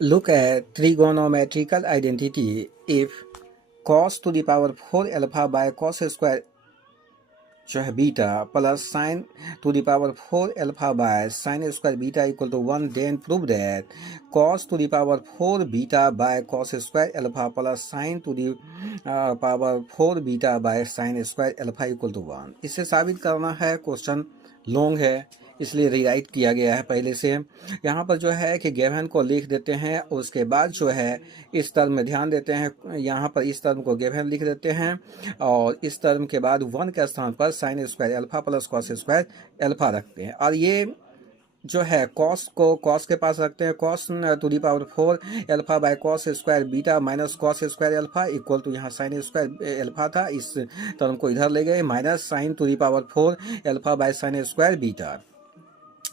Look at trigonometrical identity. If cos to the power 4 alpha by cos square जो है beta plus sine to the power 4 alpha by sine square beta equal to 1, then prove that cos to the power 4 beta by cos square alpha plus sine to the power 4 beta by sine square alpha equal to 1। इसे साबित करना है, question long है इसलिए rewrite किया गया है पहले से। यहाँ पर जो है कि गिवन को लिख देते हैं, उसके बाद जो है इस टर्म में ध्यान देते हैं। यहाँ पर इस टर्म को गिवन लिख देते हैं और इस टर्म के बाद 1 के स्थान पर sign square alpha plus cos square alpha रखते हैं। और ये जो है कॉस को कॉस के पास रखते हैं, cos to the power 4 alpha by cos square beta minus cos square alpha equal to यहाँ साइन स्क्वायर अल्फा था, इस टर्म को इधर ले गए, minus sine to the power 4 alpha by sine square beta.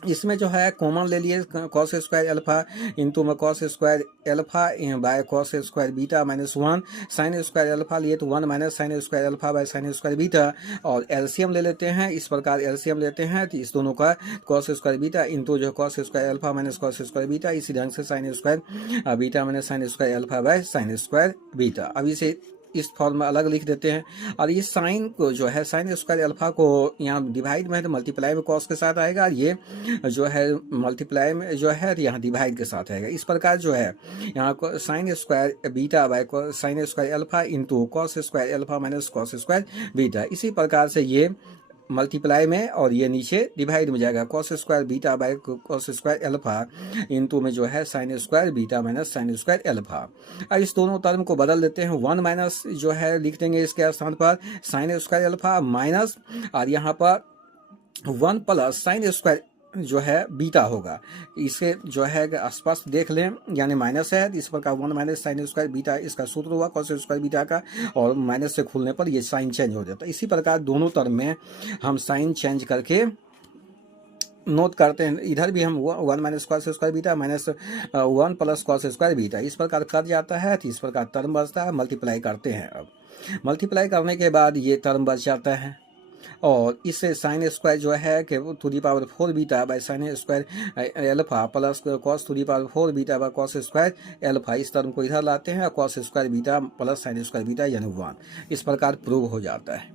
इसमें जो है कॉमन ले लिए कॉस स्क्वायर अल्फा इंटू में cos square alpha by cos square beta minus 1, sine square alpha लिए तो 1 minus sign square alpha by sine square beta, और LCM ले लेते हैं। इस प्रकार एलसीएम लेते हैं तो इस दोनों का कॉस स्क्वायर बीटा इंटू जो cos square alpha minus cos square beta, इसी ढंग से sign square beta minus sign square alpha by sine square beta. अब इसे इस फॉर्म में अलग लिख देते हैं। और ये साइन को जो है साइन स्क्वायर अल्फा को यहाँ डिवाइड में है तो मल्टीप्लाई में कॉस के साथ आएगा, और ये जो है मल्टीप्लाई में जो है यहाँ डिवाइड के साथ आएगा। इस प्रकार जो है यहाँ को sign square beta by sine square alpha into cos square alpha minus cos square beta, इसी प्रकार से ये मल्टीप्लाई में और ये नीचे डिवाइड में जाएगा, cos square beta by cos square alpha into में जो है sign square beta minus sign square alpha. अब इस दोनों टर्म को बदल देते हैं, 1 माइनस जो है लिख देंगे इसके स्थान पर साइन स्क्वायर अल्फा माइनस, और यहाँ पर 1 प्लस साइन स्क्वायर जो है बीटा होगा। इसे जो है आसपास देख लें, यानी माइनस है इस प्रकार 1 माइनस साइन स्क्वायर बीटा इसका सूत्र हुआ कॉस स्क्वायर बीटा का, और माइनस से खुलने पर ये साइन चेंज हो जाता है। इसी प्रकार दोनों टर्म में हम साइन चेंज करके नोट करते हैं। इधर भी हम 1 minus cos square beta minus 1 plus cos square beta इस प्रकार कर जाता है, तो इस प्रकार टर्म बचता है। मल्टीप्लाई करते हैं, अब मल्टीप्लाई करने के बाद ये टर्म बच जाता है, और इससे साइन स्क्वायर जो है कि to the power 4 beta by sine square alpha plus cos to the power 4 beta by cos square alpha, इस टर्म को इधर लाते हैं, cos square beta plus sine square beta यानी 1, इस प्रकार प्रूव हो जाता है।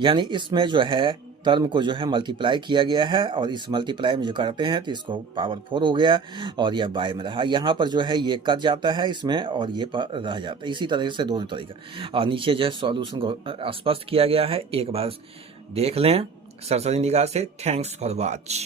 यानी इसमें जो है टर्म को जो है मल्टीप्लाई किया गया है, और इस मल्टीप्लाई में जो करते हैं तो इसको पावर 4 हो गया और यह बाय में रहा। यहाँ पर जो है ये कट जाता है इसमें और ये रह जाता है। इसी तरह से दोनों तरीका, और नीचे जो है सॉल्यूशन को स्पष्ट किया गया है, एक बार देख लें सरसरी निगाह से। Thanks for watch.